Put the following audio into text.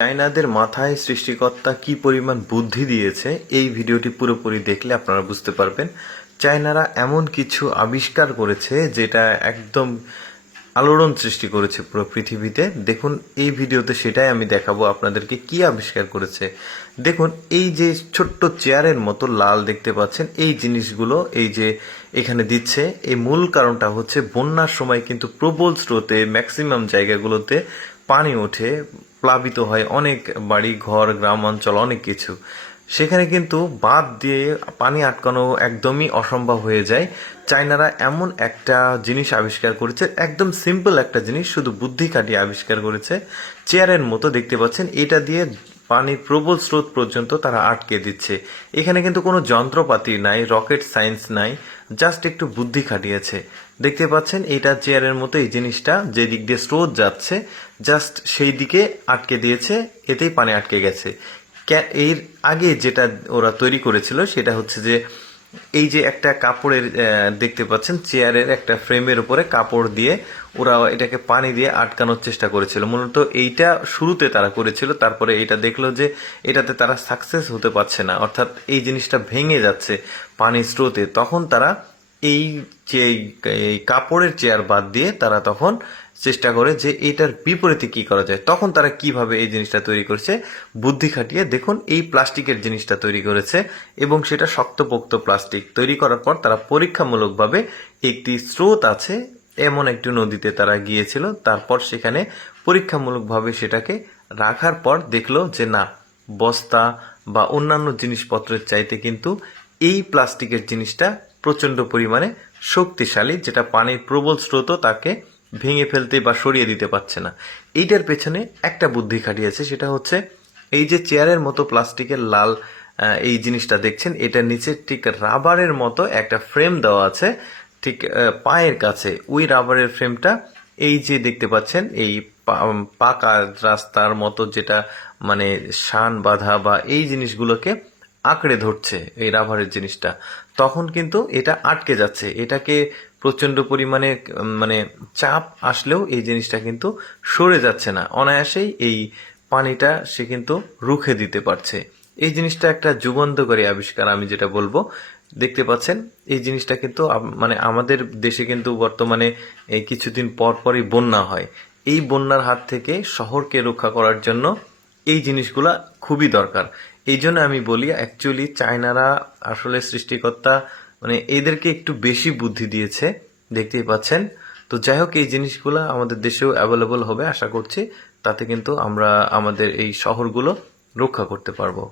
চায়নাদের মাথায় সৃষ্টিকর্তা কি পরিমাণ বুদ্ধি দিয়েছে এই ভিডিওটি পুরোপুরি দেখলে আপনারা বুঝতে পারবেন। চায়নারা এমন কিছু আবিষ্কার করেছে যেটা একদম আলোড়ন সৃষ্টি করেছে পুরো পৃথিবীতে। দেখুন এই ভিডিওতে সেটাই আমি দেখাবো আপনাদেরকে কি আবিষ্কার করেছে। দেখুন এই যে ছোট্ট চেয়ারের মতো লাল দেখতে পাচ্ছেন, এই জিনিসগুলো এই যে এখানে দিচ্ছে, এই মূল কারণটা হচ্ছে বন্যার সময় কিন্তু প্রবল স্রোতে ম্যাক্সিমাম জায়গাগুলোতে পানি ওঠে, প্লাবিত হয় অনেক বাড়ি ঘর, গ্রাম অঞ্চল, অনেক কিছু। সেখানে কিন্তু বাঁধ দিয়ে পানি আটকানো একদমই অসম্ভব হয়ে যায়। চায়নারা এমন একটা জিনিস আবিষ্কার করেছে, একদম সিম্পল একটা জিনিস, শুধু বুদ্ধি খাটিয়ে আবিষ্কার করেছে। চেয়ারের মতো দেখতে পাচ্ছেন, এটা দিয়ে পানির প্রবল স্রোত পর্যন্ত তারা আটকে দিচ্ছে। এখানে কিন্তু কোনো যন্ত্রপাতি নাই, রকেট সায়েন্স নাই, জাস্ট একটু বুদ্ধি খাটিয়েছে। দেখতে পাচ্ছেন এটা চেয়ারের মতো, এই জিনিসটা যে দিক দিয়ে স্রোত যাচ্ছে জাস্ট সেই দিকে আটকে দিয়েছে, এতেই পানি আটকে গেছে। এর আগে যেটা ওরা তৈরি করেছিল সেটা হচ্ছে যে এই যে একটা কাপড়ের দেখতে পাচ্ছেন চেয়ারের একটা ফ্রেমের উপরে কাপড় দিয়ে ওরা এটাকে পানি দিয়ে আটকানোর চেষ্টা করেছিল। মূলত এইটা শুরুতে তারা করেছিল, তারপরে এটা দেখলো যে এটাতে তারা সাকসেস হতে পারছে না, অর্থাৎ এই জিনিসটা ভেঙে যাচ্ছে পানির স্রোতে। তখন তারা এই যে এই কাপড়ের চেয়ার বাদ দিয়ে তারা তখন চেষ্টা করে যে এটার বিপরীতে কি করা যায়। তখন তারা কিভাবে এই জিনিসটা তৈরি করেছে, বুদ্ধি খাটিয়ে দেখুন এই প্লাস্টিকের জিনিসটা তৈরি করেছে, এবং সেটা শক্তপোক্ত প্লাস্টিক তৈরি করার পর তারা পরীক্ষামূলকভাবে একটি স্রোত আছে এমন একটি নদীতে তারা গিয়েছিল, তারপর সেখানে পরীক্ষামূলকভাবে সেটাকে রাখার পর দেখলো যে না, বস্তা বা অন্যান্য জিনিসপত্রের চাইতে কিন্তু এই প্লাস্টিকের জিনিসটা প্রচন্ড পরিমাণে শক্তিশালী, যেটা পানির প্রবল স্রোতও তাকে ভেঙে ফেলতে বা সরিয়ে দিতে পারছে না। এইটার পেছনে একটা বুদ্ধি খাটিয়েছে, সেটা হচ্ছে এই যে চেয়ারের মতো প্লাস্টিকের লাল এই জিনিসটা দেখছেন, এটার নিচে ঠিক রাবারের মতো একটা ফ্রেম দেওয়া আছে, ঠিক পায়ের কাছে ওই রাবারের ফ্রেমটা এই যে দেখতে পাচ্ছেন এই পাকা রাস্তার মতো, যেটা মানে শান বাঁধা বা এই জিনিসগুলোকে আঁকড়ে ধরছে এই রাবারের জিনিসটা, তখন কিন্তু এটা আটকে যাচ্ছে। এটাকে প্রচন্ড পরিমাণে মানে চাপ আসলেও এই জিনিসটা কিন্তু সরে যাচ্ছে না, অনায়াসেই এই পানিটা সে কিন্তু রুখে দিতে পারছে। এই জিনিসটা একটা যুগান্তকারী আবিষ্কার আমি যেটা বলবো। দেখতে পাচ্ছেন এই জিনিসটা কিন্তু মানে আমাদের দেশে কিন্তু বর্তমানে এই কিছুদিন পর পরই বন্যা হয়। এই বন্যার হাত থেকে শহরকে রক্ষা করার জন্য এই জিনিসগুলা খুবই দরকার। এই জন্য আমি বলি অ্যাকচুয়ালি চায়নারা আসলে সৃষ্টিকর্তা মানে এদেরকে একটু বেশি বুদ্ধি দিয়েছে, দেখতেই পাচ্ছেন। তো যাই হোক, এই জিনিসগুলো আমাদের দেশেও অ্যাভেলেবল হবে আশা করছি, তাতে কিন্তু আমরা আমাদের এই শহরগুলো রক্ষা করতে পারবো।